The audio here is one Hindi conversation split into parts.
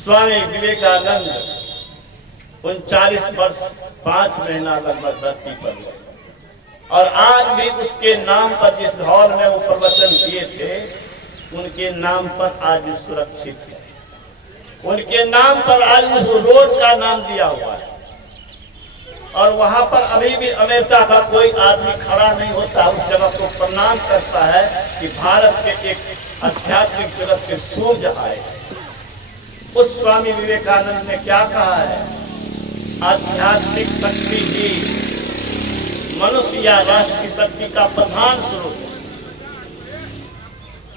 स्वामी विवेकानंद 39 वर्ष 5 महीना लगभग धरती पर गए और आज भी उसके नाम पर जिस हॉल में वो प्रवचन किए थे उनके नाम पर आज भी सुरक्षित है। उनके नाम पर आज उस रोड का नाम दिया हुआ है और वहां पर अभी भी अमेरिका का कोई आदमी खड़ा नहीं होता, उस जगह को प्रणाम करता है कि भारत के एक आध्यात्मिक जगत के सूर्य आए। उस स्वामी विवेकानंद ने क्या कहा है? आध्यात्मिक शक्ति ही मनुष्य या राष्ट्र की शक्ति का प्रधान स्रोत है।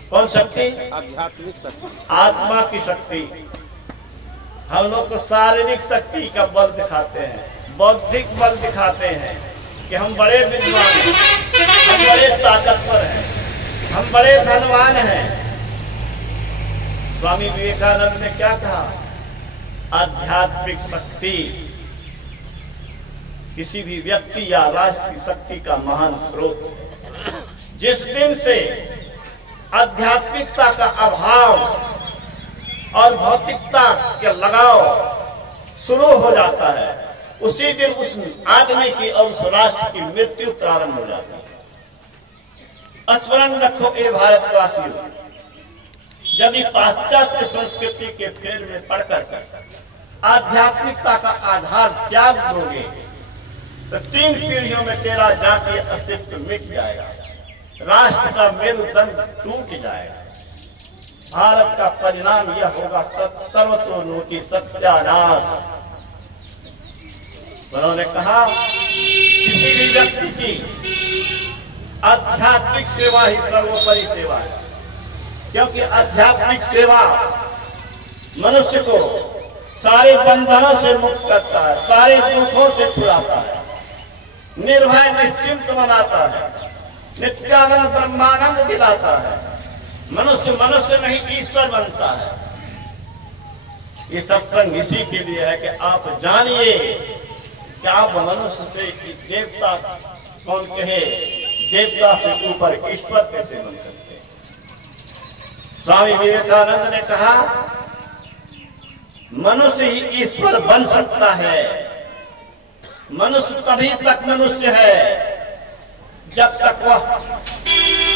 कौन शक्ति? आध्यात्मिक शक्ति, आत्मा की शक्ति। हम लोग को शारीरिक शक्ति का बल दिखाते हैं, बौद्धिक बल दिखाते हैं कि हम बड़े विद्वान हैं, हम बड़े ताकतवर हैं, हम बड़े धनवान हैं। स्वामी विवेकानंद ने क्या कहा? आध्यात्मिक शक्ति किसी भी व्यक्ति या राष्ट्र की शक्ति का महान स्रोत है। जिस दिन से आध्यात्मिकता का अभाव और भौतिकता के लगाव शुरू हो जाता है, उसी दिन उस आदमी की और उस राष्ट्र की मृत्यु प्रारंभ हो जाती है। स्मरण रखो ए भारतवासियों, यदि पाश्चात्य संस्कृति के फेर में पड़कर आध्यात्मिकता का आधार त्याग दोगे तो 3 पीढ़ियों में तेरा जातीय अस्तित्व मिट जाएगा, राष्ट्र का मेरुदंड टूट जाएगा। भारत का परिणाम यह होगा सर्वतोमुखी सत्यानाश। उन्होंने कहा किसी भी व्यक्ति की आध्यात्मिक सेवा ही सर्वोपरि सेवा है, क्योंकि आध्यात्मिक सेवा मनुष्य को सारे बंधनों से मुक्त करता है, सारे दुखों से छुड़ाता है, निर्भय निश्चिंत बनाता है, नित्यानंद ब्रह्मानंद दिलाता है। मनुष्य मनुष्य नहीं ईश्वर बनता है। ये सत्संग इसी के लिए है कि आप जानिए कि आप मनुष्य से देवता कौन कहे, देवता से ऊपर ईश्वर कैसे बन सकते हैं। स्वामी विवेकानंद ने कहा मनुष्य ही ईश्वर बन सकता है। मनुष्य तभी तक मनुष्य है जब तक वह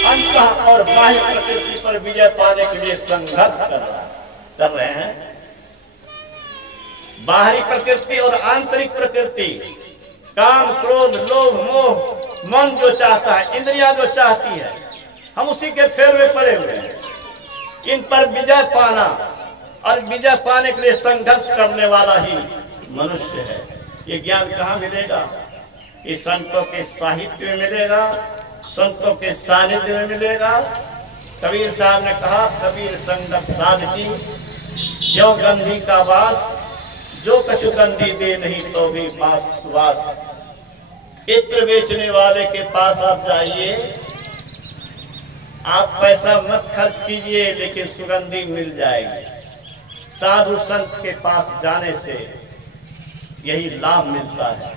अंत और बाह्य प्रकृति पर विजय पाने के लिए संघर्ष कर रहे हैं। बाहरी प्रकृति और आंतरिक प्रकृति, काम, क्रोध, लोभ, मोह, मन जो चाहता है, इंद्रियां जो चाहती है, हम उसी के फेर में पड़े हुए हैं। इन पर विजय पाना और विजय पाने के लिए संघर्ष करने वाला ही मनुष्य है। ये ज्ञान कहाँ मिलेगा? ये संतों के साहित्य में मिलेगा, संतों के सानिध्य में मिलेगा। कबीर साहब ने कहा कबीर संगत साधकी जो गंधी का वास, जो कछु गंधी दे नहीं तो भी पास सुवास। इत्र बेचने वाले के पास आप जाइए, आप पैसा मत खर्च कीजिए लेकिन सुगंधी मिल जाएगी। साधु संत के पास जाने से यही लाभ मिलता है।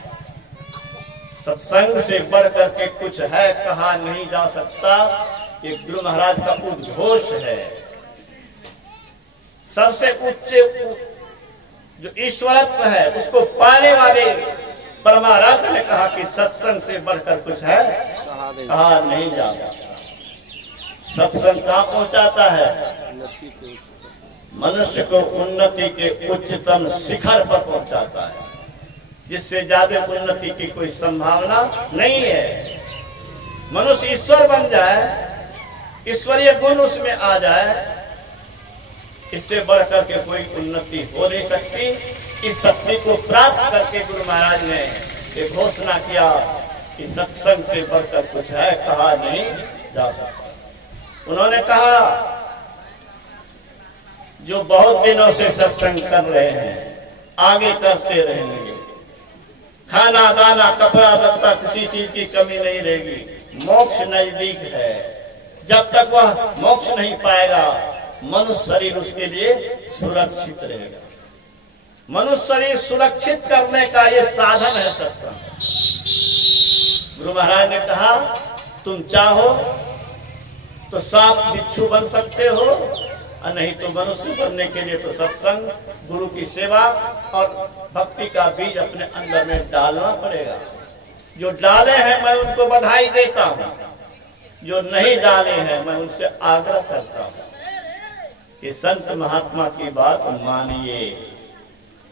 सत्संग से बढ़ करके कुछ है, कहा नहीं जा सकता। ये गुरु महाराज का उद्घोष है। सबसे उच्च जो ईश्वरत्व है उसको पाने वाले परमाराध्य ने कहा कि सत्संग से बढ़कर कुछ है, कहा नहीं जा सकता। सत्संग कहाँ पहुंचाता है? मनुष्य को उन्नति के उच्चतम शिखर पर पहुंचाता है, जिससे ज्यादा उन्नति की कोई संभावना नहीं है। मनुष्य ईश्वर बन जाए, ईश्वरीय गुण उसमें आ जाए, इससे बढ़कर के कोई उन्नति हो नहीं सकती। इस शक्ति को प्राप्त करके गुरु महाराज ने ये घोषणा किया कि सत्संग से बढ़कर कुछ है, कहा नहीं जा सकता। उन्होंने कहा जो बहुत दिनों से सत्संग कर रहे हैं आगे करते रहेंगे, खाना दाना कपड़ा लत्ता किसी चीज की कमी नहीं रहेगी। मोक्ष नजदीक है। जब तक वह मोक्ष नहीं पाएगा मनुष्य शरीर उसके लिए सुरक्षित रहेगा। मनुष्य शरीर सुरक्षित करने का ये साधन है सत्संग। गुरु महाराज ने कहा तुम चाहो तो सांप बिच्छू बन सकते हो, और नहीं तो मनुष्य बनने के लिए तो सत्संग, गुरु की सेवा और भक्ति का बीज अपने अंदर में डालना पड़ेगा। जो डाले हैं मैं उनको बधाई देता हूँ, जो नहीं डाले हैं मैं उनसे आग्रह करता हूँ कि संत महात्मा की बात मानिए।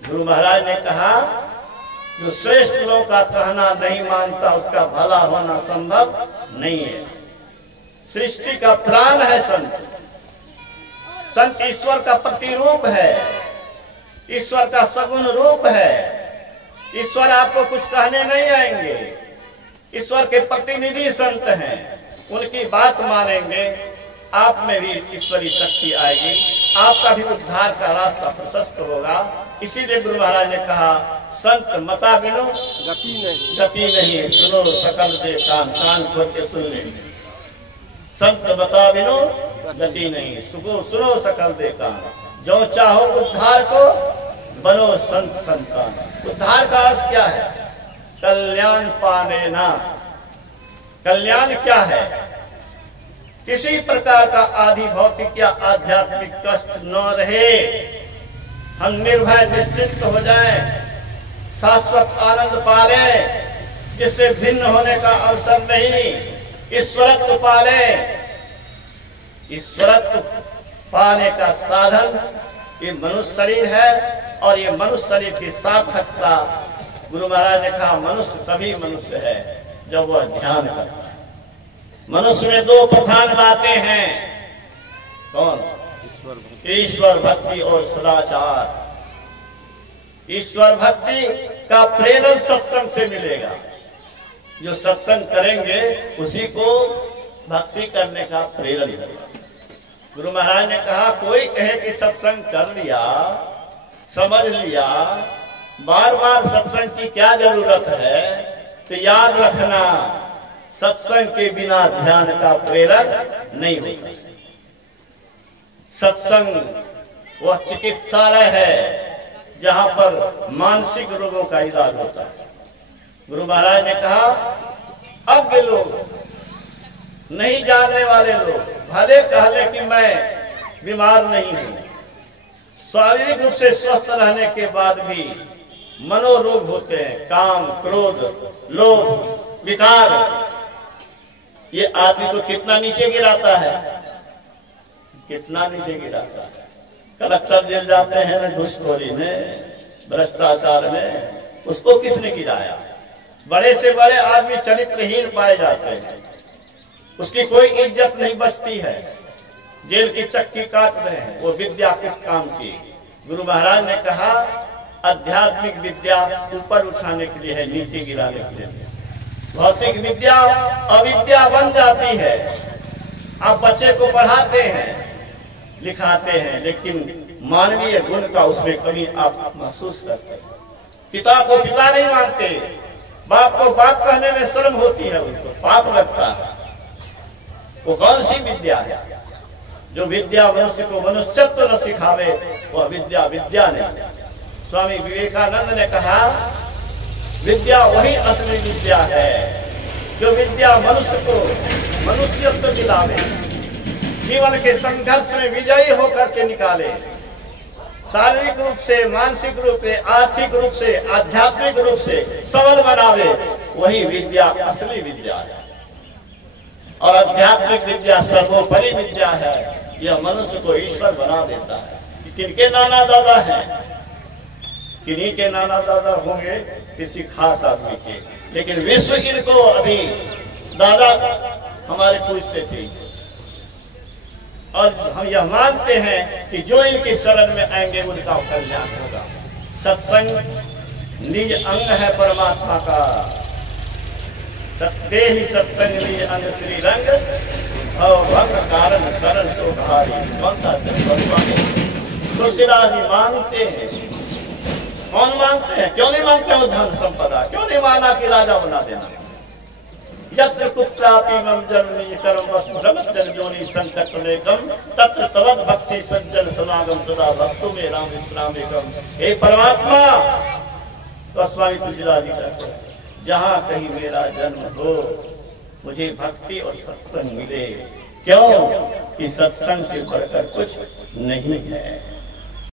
गुरु महाराज ने कहा जो श्रेष्ठ लोगों का कहना नहीं मानता उसका भला होना संभव नहीं है। सृष्टि का प्राण है संत। संत ईश्वर का प्रतिरूप है, ईश्वर का सगुण रूप है। ईश्वर आपको कुछ कहने नहीं आएंगे, ईश्वर के प्रतिनिधि संत हैं, उनकी बात मानेंगे, आप में भी ईश्वरी शक्ति आएगी, आपका भी उद्धार का रास्ता प्रशस्त होगा। इसीलिए गुरु महाराज ने कहा संत मता बिनो गति नहीं, सुनो सकल दे कान, कान खोल के सुन ले। संत मता बिनो गति नहीं, सुनो सकल दे कान, जो चाहो उद्धार को बनो संत संतान। उद्धार का अर्थ क्या है? कल्याण पाने ना। कल्याण क्या है? किसी प्रकार का आदि भौतिक या आध्यात्मिक कष्ट न रहे, हम निर्भय निश्चिंत हो जाएं, शाश्वत आनंद पाले, जिससे भिन्न होने का अवसर नहीं, ईश्वरत्व पाले। ईश्वरत्व पाने का साधन ये मनुष्य शरीर है, और ये मनुष्य शरीर की सार्थकता गुरु महाराज ने कहा मनुष्य तभी मनुष्य है जब वह ध्यान करता है। मनुष्य में दो प्रधान बातें हैं, कौन? ईश्वर भक्ति और सदाचार। ईश्वर भक्ति का प्रेरण सत्संग से मिलेगा। जो सत्संग करेंगे उसी को भक्ति करने का प्रेरण होगा। गुरु महाराज ने कहा कोई कहे कि सत्संग कर लिया, समझ लिया, बार बार सत्संग की क्या जरूरत है, तो याद रखना सत्संग के बिना ध्यान का प्रेरण नहीं होता। सत्संग वह चिकित्सालय है जहां पर मानसिक रोगों का इलाज होता है। गुरु महाराज ने कहा अज्ञ लोग, नहीं जानने वाले लोग भले कह ले कि मैं बीमार नहीं हूं, शारीरिक रूप से स्वस्थ रहने के बाद भी मनोरोग होते हैं, काम, क्रोध, लोभ, विकार। ये आदमी को कितना नीचे गिराता है, कितना नीचे गिराता है। कलेक्टर जेल जाते हैं ना घूसखोरी में, भ्रष्टाचार में, उसको किसने गिराया? बड़े से बड़े आदमी चरित्रहीन पाए जाते हैं, उसकी कोई इज्जत नहीं बचती है, जेल की चक्की काट रहे हैं, वो विद्या किस काम की? गुरु महाराज ने कहा आध्यात्मिक विद्या ऊपर उठाने के लिए है, नीचे गिराने के लिए। भौतिक विद्या अविद्या बन जाती है। आप बच्चे को पढ़ाते हैं, लिखाते हैं, लेकिन मानवीय गुण का उसमें कमी आप महसूस करते हैं। पिता को पिता नहीं मानते, बाप को बाप कहने में शर्म होती है, उनको पाप लगता है। वो कौन सी विद्या है? जो विद्या मनुष्य को मनुष्यत्व न सिखावे वह विद्या विद्या नहीं। स्वामी विवेकानंद ने कहा विद्या वही असली विद्या है जो विद्या मनुष्य को मनुष्यत्व दिलावे, जीवन के संघर्ष में विजयी होकर के निकाले, शारीरिक रूप से, मानसिक रूप से, आर्थिक रूप से, आध्यात्मिक रूप से सबल बनावे। वही विद्या असली विद्या है। और आध्यात्मिक विद्या सर्वोपरि विद्या है। यह मनुष्य को ईश्वर बना देता है। किनके नाना दादा हैं? किन्हीं के नाना दादा होंगे किसी खास आदमी के, लेकिन विश्व इनको अभी दादा हमारे पूछते थे। और हम यह मानते हैं कि जो इनके शरण में आएंगे उनका कल्याण होगा। सत्संग निज अंग है परमात्मा का, सत्य ही सत्संग निज अंग श्री रंग, भंग कारण शरण सोधारी। तुलसीदास जी मानते हैं। कौन मानते हैं? क्यों नहीं मानते हो धन संपदा? क्यों नहीं माना कि राजा बना देना? यत्र कुत्रापि मम जननी कर्म जोनि संकट लेकम तत्र तवद भक्ति सज्जन समागम सदा भक्तों में राम विश्रामेकम। हे परमात्मा, तो स्वामी तुलसीदास जी कहते हैं जहां कहीं मेरा जन्म हो मुझे भक्ति और सत्संग मिले। क्यों? कि सत्संग से बढ़कर कुछ नहीं है।